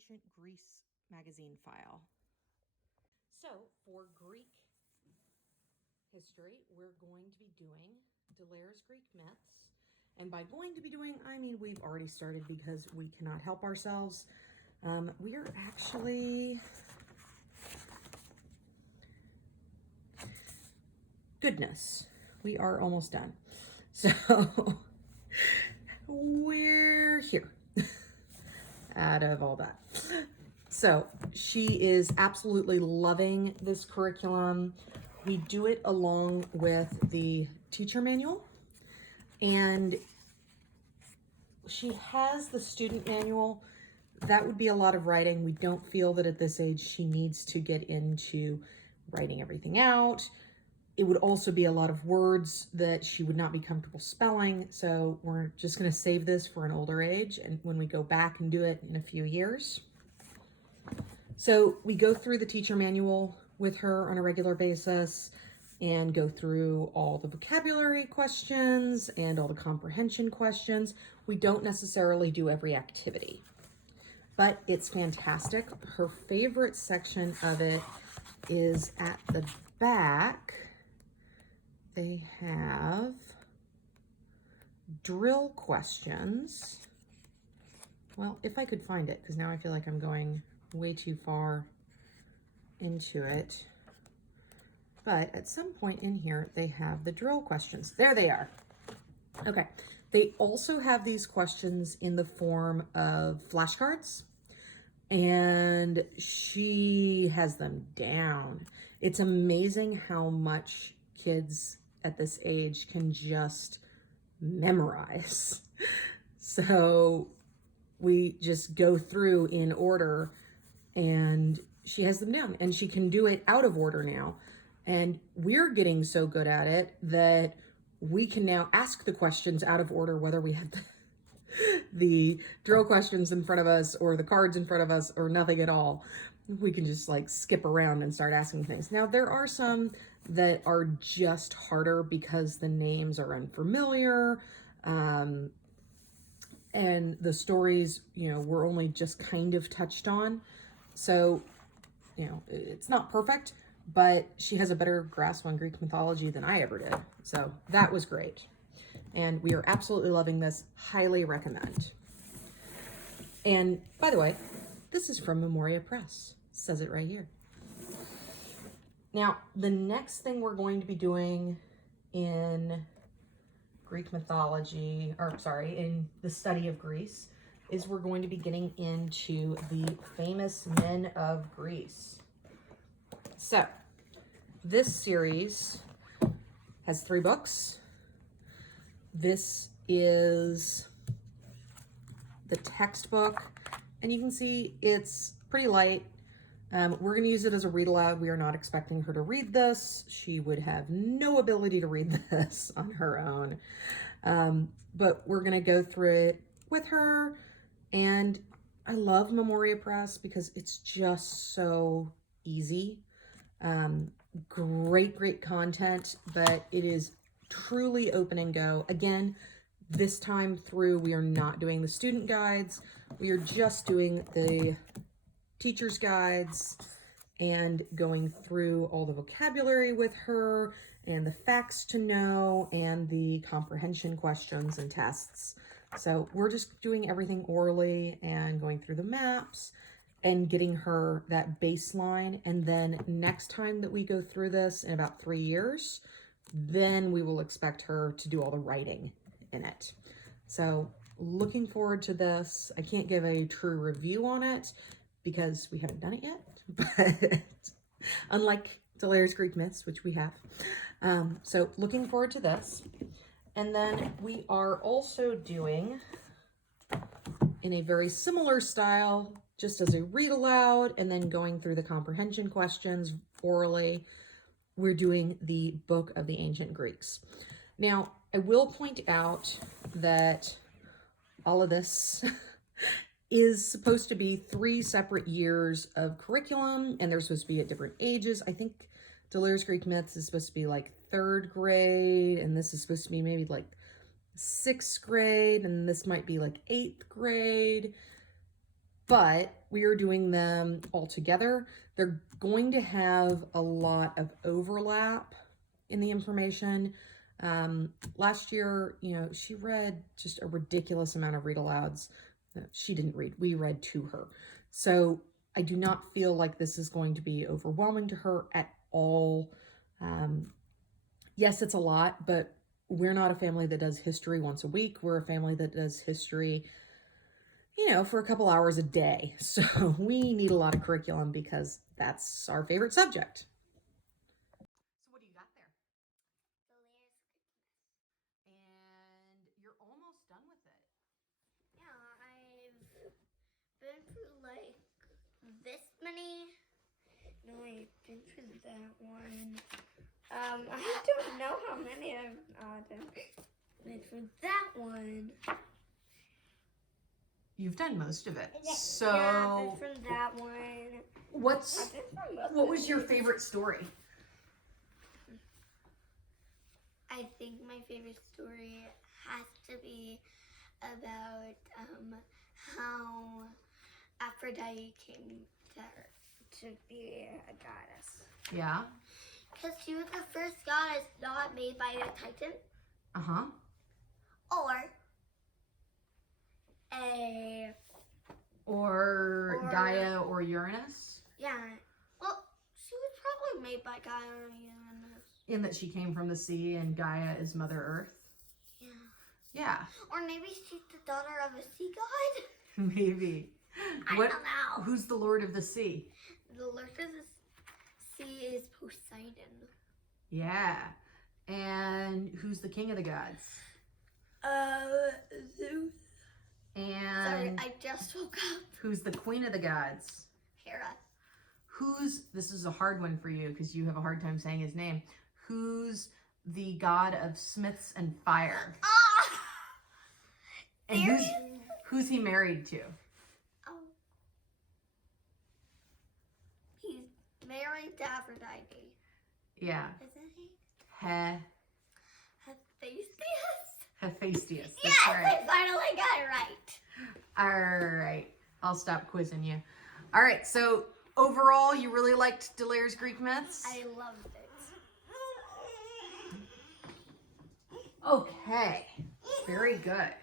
Ancient Greece magazine file. So for Greek history, we're going to be doing delirious Greek myths. And by going to be doing, I mean we've already started because we cannot help ourselves. We are actually, goodness, we are almost done. So we're here out of all that. So she is absolutely loving this curriculum. We do it along with the teacher manual, and she has the student manual. That would be a lot of writing. We don't feel that at this age she needs to get into writing everything out. It would also be a lot of words that she would not be comfortable spelling. So we're just going to save this for an older age and when we go back and do it in a few years. So we go through the teacher manual with her on a regular basis and go through all the vocabulary questions and all the comprehension questions. We don't necessarily do every activity, but it's fantastic. Her favorite section of it is at the back. They have drill questions. Well, if I could find it, because now I feel like I'm going way too far into it. But at some point in here, they have the drill questions. There they are. Okay. They also have these questions in the form of flashcards, and she has them down. It's amazing how much kids at this age can just memorize. So we just go through in order, and she has them down, and she can do it out of order now. And we're getting so good at it that we can now ask the questions out of order, whether we have the drill questions in front of us or the cards in front of us or nothing at all. We can just like skip around and start asking things. Now, there are some that are just harder because the names are unfamiliar. And the stories, were only just kind of touched on. So, it's not perfect, but she has a better grasp on Greek mythology than I ever did. So that was great. And we are absolutely loving this. Highly recommend. And by the way, this is from Memoria Press. It says it right here. Now, the next thing we're going to be doing in Greek mythology, in the study of Greece, is we're going to be getting into the famous men of Greece. So, this series has 3 books. This is the textbook, and you can see it's pretty light. We're going to use it as a read aloud. We are not expecting her to read this. She would have no ability to read this on her own. But we're going to go through it with her. And I love Memoria Press because it's just so easy. Great content, but it is truly open and go. Again, this time through, we are not doing the student guides. We are just doing the teacher's guides and going through all the vocabulary with her and the facts to know and the comprehension questions and tests. So we're just doing everything orally and going through the maps and getting her that baseline. And then next time that we go through this in about 3 years, then we will expect her to do all the writing in it. So looking forward to this. I can't give a true review on it because we haven't done it yet, but unlike delirious Greek myths, which we have. So looking forward to this. And then we are also doing, in a very similar style, just as a read aloud and then going through the comprehension questions orally, we're doing the Book of the Ancient Greeks. Now, I will point out that all of this is supposed to be 3 separate years of curriculum, and they're supposed to be at different ages. I think delirious Greek myths is supposed to be like 3rd grade, and this is supposed to be maybe like 6th grade, and this might be like 8th grade. but we are doing them all together. They're going to have a lot of overlap in the information. Last year, you know, she read just a ridiculous amount of read-alouds. She didn't read, we read to her. So I do not feel like this is going to be overwhelming to her at all. Yes, it's a lot, but we're not a family that does history once a week. We're a family that does history, you know, for a couple hours a day. So we need a lot of curriculum because that's our favorite subject. So what do you got there? And you're almost done with it. Yeah, I've been through like this many. No, I've been through that one. I don't know how many I've been through that one. You've done most of it. So yeah, I've been from that one. What was your favorite story? I think my favorite story has to be about how Aphrodite came to be a goddess. Yeah. Because she was the first goddess not made by a Titan. Uh-huh. Or Gaia or Uranus? Yeah. Well, she was probably made by Gaia or Uranus. In that she came from the sea and Gaia is Mother Earth? Yeah. Yeah. Or maybe she's the daughter of a sea god? Maybe. I don't know. Who's the Lord of the Sea? The Lord of the Sea is Poseidon. Yeah. And who's the king of the gods? Zeus. And sorry, I just woke up. Who's the queen of the gods? Hera. This is a hard one for you because you have a hard time saying his name. Who's the god of smiths and fire? And who's he married to? He's married to Aphrodite. Yeah. Isn't he? Hephaestus. Yes, right. I finally got it right. All right. I'll stop quizzing you. All right. So overall, you really liked Delirious Greek Myths? I loved it. Okay. Very good.